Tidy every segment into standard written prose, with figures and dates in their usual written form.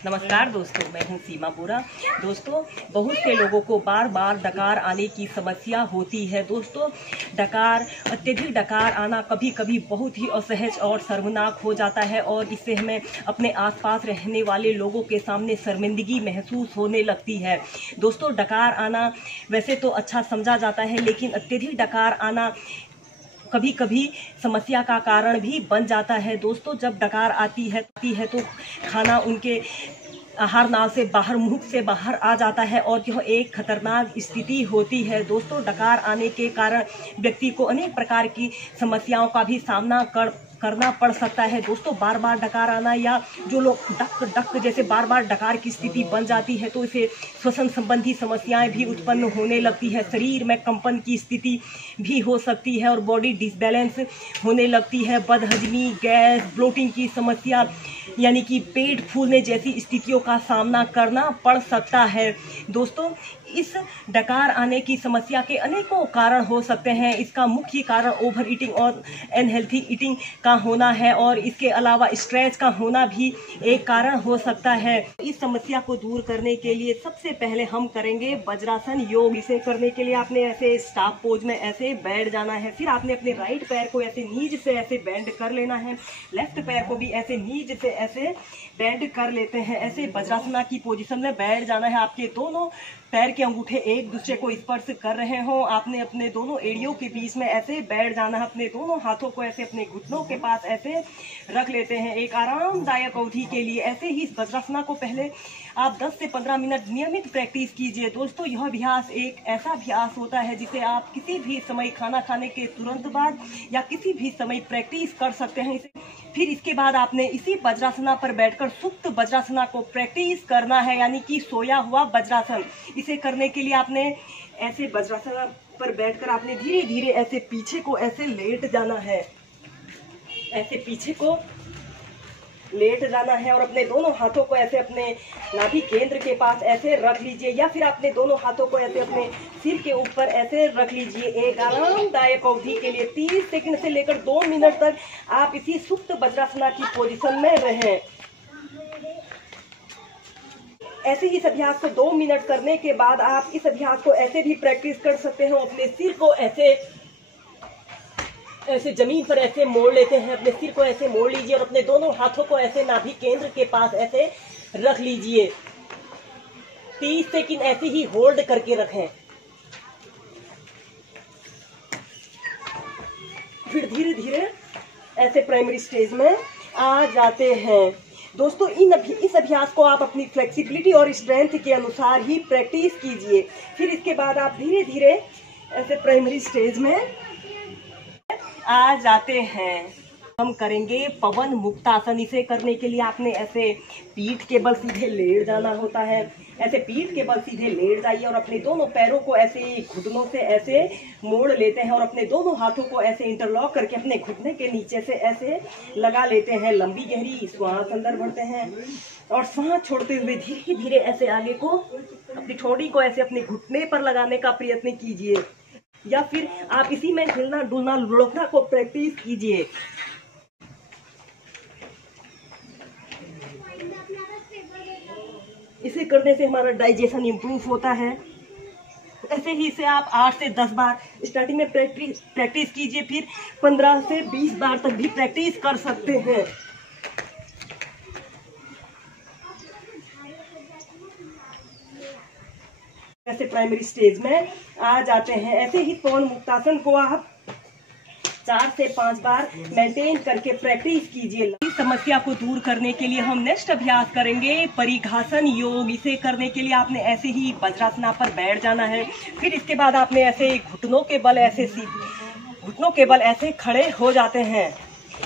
नमस्कार दोस्तों, मैं हूं सीमा बोरा। दोस्तों, बहुत से लोगों को बार बार डकार आने की समस्या होती है। दोस्तों, अत्यधिक डकार आना कभी कभी बहुत ही असहज और शर्मनाक हो जाता है और इससे हमें अपने आसपास रहने वाले लोगों के सामने शर्मिंदगी महसूस होने लगती है। दोस्तों, डकार आना वैसे तो अच्छा समझा जाता है, लेकिन अत्यधिक डकार आना कभी कभी समस्या का कारण भी बन जाता है। दोस्तों, जब डकार आती है तो खाना उनके आहार नाल से बाहर, मुख से बाहर आ जाता है और यह एक खतरनाक स्थिति होती है। दोस्तों, डकार आने के कारण व्यक्ति को अनेक प्रकार की समस्याओं का भी सामना करना पड़ सकता है। दोस्तों, बार बार डकार आना या जो लोग डक जैसे बार बार डकार की स्थिति बन जाती है तो इसे श्वसन संबंधी समस्याएं भी उत्पन्न होने लगती है। शरीर में कंपन की स्थिति भी हो सकती है और बॉडी डिसबैलेंस होने लगती है। बदहजमी, गैस, ब्लोटिंग की समस्या यानी कि पेट फूलने जैसी स्थितियों का सामना करना पड़ सकता है। दोस्तों, इस डकार आने की समस्या के अनेकों कारण हो सकते हैं। इसका मुख्य कारण ओवर ईटिंग और अनहेल्थी ईटिंग का होना है और इसके अलावा स्ट्रेस का होना भी एक कारण हो सकता है। इस समस्या को दूर करने के लिए सबसे पहले हम करेंगे वज्रासन योग। इसे करने के लिए आपने ऐसे स्टाफ पोज में ऐसे बैठ जाना है। फिर आपने अपने राइट पैर को ऐसे नीज से ऐसे बेंड कर लेना है, लेफ्ट पैर को भी ऐसे नीज से ऐसे बेंड कर लेते हैं। ऐसे वज्रासना की पोजीशन में बैठ जाना है। आपके दोनों पैर के अंगूठे एक दूसरे को स्पर्श कर रहे हो। आपने अपने दोनों एड़ियों के बीच में ऐसे बैठ जाना है। अपने दोनों हाथों को ऐसे अपने घुटनों के पास ऐसे रख लेते हैं एक आरामदायक अवधि के लिए। ऐसे ही इस वज्रासना को पहले आप 10 से 15 मिनट नियमित प्रैक्टिस कीजिए। दोस्तों, यह अभ्यास एक ऐसा अभ्यास होता है जिसे आप किसी भी समय, खाना खाने के तुरंत बाद या किसी भी समय प्रैक्टिस कर सकते हैं। फिर इसके बाद आपने इसी वज्रासना पर बैठकर सुप्त वज्रासना को प्रैक्टिस करना है, यानी कि सोया हुआ वज्रासन। इसे करने के लिए आपने ऐसे वज्रासन पर बैठकर आपने धीरे धीरे ऐसे पीछे को ऐसे लेट जाना है। ऐसे पीछे को लेट जाना है और अपने दोनों हाथों को ऐसे अपने नाभि केंद्र के पास ऐसे रख लीजिए, या फिर अपने दोनों हाथों को ऐसे अपने सिर के ऊपर ऐसे रख लीजिए। एक आरामदायक अवधि के लिए 30 सेकंड से लेकर 2 मिनट तक आप इसी सुप्त वज्रासना की पोजीशन में रहें। ऐसे ही इस अभ्यास को 2 मिनट करने के बाद आप इस अभ्यास को ऐसे भी प्रैक्टिस कर सकते हो। अपने सिर को ऐसे जमीन पर ऐसे मोड़ लेते हैं। अपने सिर को ऐसे मोड़ लीजिए और अपने दोनों हाथों को ऐसे नाभि केंद्र के पास ऐसे रख लीजिए। 30 सेकंड ऐसे ही होल्ड करके रखें। फिर धीरे धीरे ऐसे प्राइमरी स्टेज में आ जाते हैं। दोस्तों, इस अभ्यास को आप अपनी फ्लेक्सिबिलिटी और स्ट्रेंथ के अनुसार ही प्रैक्टिस कीजिए। फिर इसके बाद आप धीरे धीरे ऐसे प्राइमरी स्टेज में आ जाते हैं। हम करेंगे पवन मुक्तासन। इसे करने के लिए आपने ऐसे पीठ के बल सीधे लेट जाना होता है। ऐसे पीठ के बल सीधे लेट जाइए और अपने दोनों पैरों को ऐसे घुटनों से ऐसे मोड़ लेते हैं और अपने दोनों हाथों को ऐसे इंटरलॉक करके अपने घुटने के नीचे से ऐसे लगा लेते हैं। लंबी गहरी श्वास अंदर भरते हैं और सांस छोड़ते हुए धीरे धीरे ऐसे आगे को अपनी ठोड़ी को ऐसे अपने घुटने पर लगाने का प्रयत्न कीजिए, या फिर आप इसी में हिलना डुलना लुढ़कना को प्रैक्टिस कीजिए। इसे करने से हमारा डाइजेशन इम्प्रूव होता है। ऐसे ही इसे आप 8 से 10 बार स्टार्टिंग में प्रैक्टिस कीजिए, फिर 15 से 20 बार तक भी प्रैक्टिस कर सकते हैं। ऐसे प्राइमरी स्टेज में आ जाते हैं। ऐसे ही पवन मुक्तासन को आप 4 से 5 बार मेंटेन करके प्रैक्टिस कीजिए। इस समस्या को दूर करने के लिए हम नेक्स्ट अभ्यास करेंगे परिघासन योग। इसे करने के लिए आपने ऐसे ही वज्रासना पर बैठ जाना है। फिर इसके बाद आपने ऐसे घुटनों के बल ऐसे खड़े हो जाते हैं।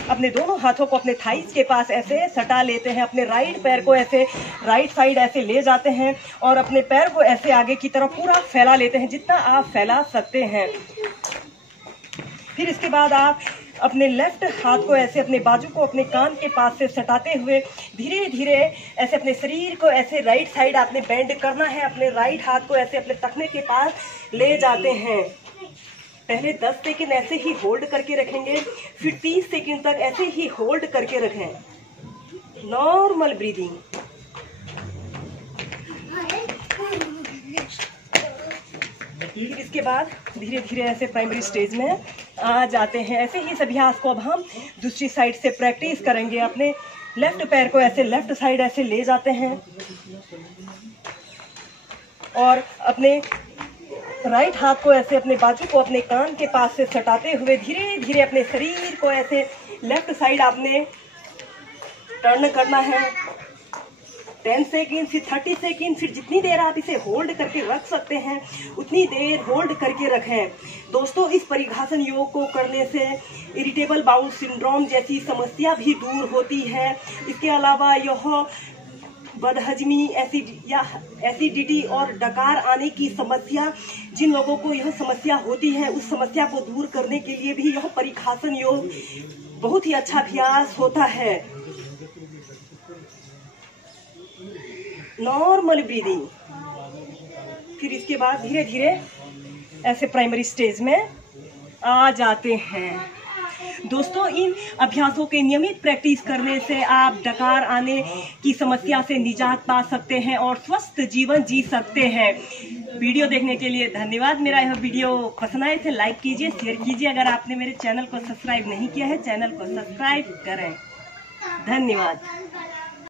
अपने दोनों हाथों को अपने थाइस के पास ऐसे सटा लेते हैं। अपने राइट पैर को ऐसे राइट साइड ऐसे ले जाते हैं और अपने पैर को ऐसे आगे की तरफ पूरा फैला लेते हैं, जितना आप फैला सकते हैं। फिर इसके बाद आप अपने लेफ्ट हाथ को ऐसे अपने बाजू को अपने कान के पास से सटाते हुए धीरे धीरे ऐसे अपने शरीर को ऐसे राइट साइड आपने बेंड करना है। अपने राइट हाथ को ऐसे अपने टखने के पास ले जाते हैं। पहले 10 सेकंड ऐसे ही होल्ड करके रखेंगे, फिर 30 सेकंड तक ऐसे ही होल्ड करके रखें। Normal breathing. फिर इसके बाद धीरे धीरे ऐसे प्राइमरी स्टेज में आ जाते हैं। ऐसे ही इस अभ्यास को अब हम दूसरी साइड से प्रैक्टिस करेंगे। अपने लेफ्ट पैर को ऐसे लेफ्ट साइड ऐसे ले जाते हैं और अपने राइट हाथ को ऐसे अपने बाजू को अपने कान के पास से सटाते हुए धीरे धीरे अपने शरीर को ऐसे लेफ्ट साइड आपने टर्न करना है। 10 सेकेंड, फिर 30 सेकेंड, फिर जितनी देर आप इसे होल्ड करके रख सकते हैं उतनी देर होल्ड करके रखें। दोस्तों, इस परिघासन योग को करने से इरिटेबल बाउल सिंड्रोम जैसी समस्या भी दूर होती है। इसके अलावा यह बदहजमी, एसिडिटी और डकार आने की समस्या, जिन लोगों को यह समस्या होती है उस समस्या को दूर करने के लिए भी यह परिघासन योग बहुत ही अच्छा अभ्यास होता है। Normal breathing. फिर इसके बाद धीरे धीरे ऐसे प्राइमरी स्टेज में आ जाते हैं। दोस्तों, इन अभ्यासों के नियमित प्रैक्टिस करने से आप डकार आने की समस्या से निजात पा सकते हैं और स्वस्थ जीवन जी सकते हैं। वीडियो देखने के लिए धन्यवाद। मेरा यह वीडियो पसंद आए थे लाइक कीजिए, शेयर कीजिए। अगर आपने मेरे चैनल को सब्सक्राइब नहीं किया है, चैनल को सब्सक्राइब करें। धन्यवाद।